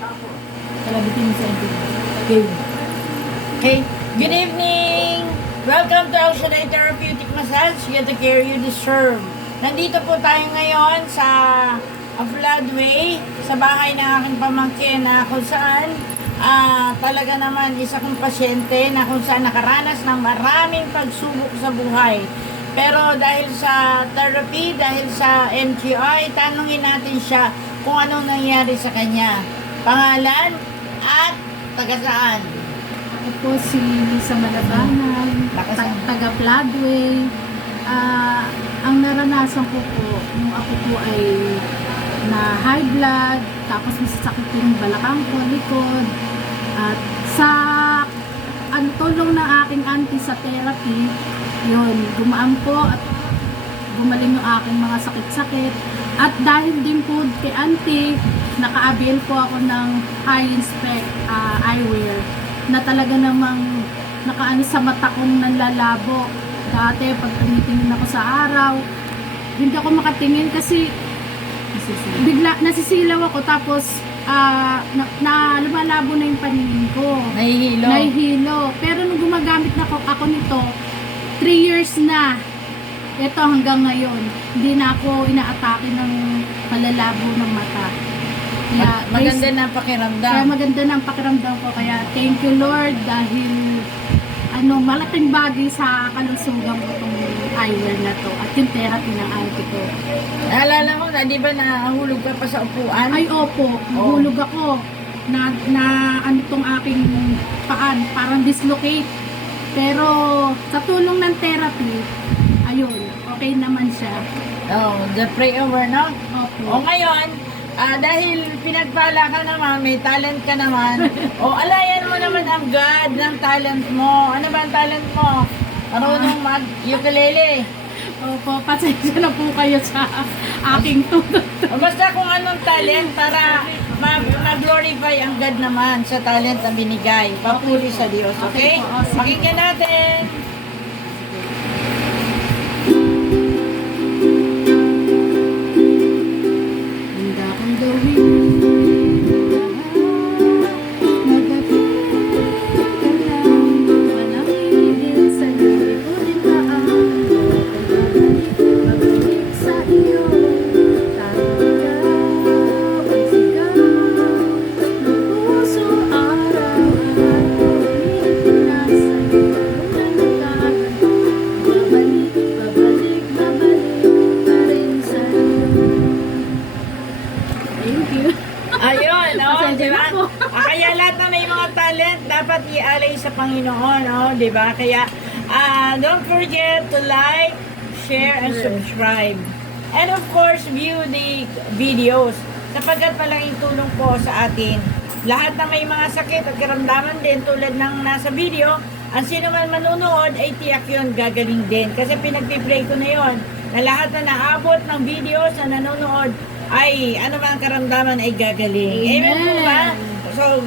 Kalabitin mo sa atin. Okay. Okay, good evening! Welcome to Oceanite Therapeutic Massage. Get the care you deserve. Nandito po tayo ngayon sa Floodway, sa bahay ng aking pamangkin na kung saan talaga naman isa kong pasyente na kung saan nakaranas ng maraming pagsubok sa buhay. Pero dahil sa therapy, dahil sa MTI, tanungin natin siya kung anong nangyari sa kanya. Pangalan at taga saan? Ako po si Lisa Malabanan, taga Floodway. Ang naranasan ko po, nung ako po ay na high blood, tapos masasakit yung balakang ko, likod. At sa tulong ng aking auntie sa therapy, yun, gumaan po at gumaling yung aking mga sakit-sakit. At dahil din po kay auntie, naka-avail po ako ng high-spec eyewear na talaga namang nakaano sa mata kong nanlalabo. Dati, pag tumitingin ako sa araw, hindi ako makatingin kasi bigla nasisilaw ako, tapos lumalabo na yung paningin ko. Nahihilo. Pero nung gumagamit na ako nito, 3 years na. Ito hanggang ngayon, hindi na ako inaatake ng palalabo ng mata. Kaya, Maganda na ang pakiramdam. Kaya maganda na ang pakiramdam ko. Kaya thank you Lord dahil malaking bagay sa kalusugan ko itong eyewear na to at yung therapy ng auntie ko. Naalala mo na, di ba nahulog ka pa sa upuan? Ay opo, nahulog ako na tong aking paan, parang dislocate. Pero sa tulong ng therapy, ayun, okay naman siya. The pray over, no? Opo. O ngayon, dahil pinagpala ka naman, may talent ka naman, alayan mo naman ang God ng talent mo. Ano ba ang talent mo? Marunong mag-ukulele. Opo, pasensya na po kayo sa aking tulong. Basta kung anong talent para mag-glorify ang God naman sa talent na binigay. Papuri sa Diyos, okay? Okay po, sige. Pakinggan natin. Handa kong gawin Ayun, Pasensya di ba? na po. Kaya lahat na may mga talent, dapat ialay sa Panginoon, di ba? Kaya, don't forget to like, share, and subscribe. And of course, view the videos. Sapagkat malaking tulong po sa atin. Lahat na may mga sakit at karamdaman din tulad ng nasa video, ang sino man manunood ay tiyak yun gagaling din. Kasi pinagpipray ko na yun, na lahat na naabot ng videos na nanonood ay ano man ang karamdaman ay gagaling. Amen po ba? So,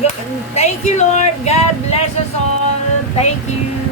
thank you Lord. God bless us all. Thank you.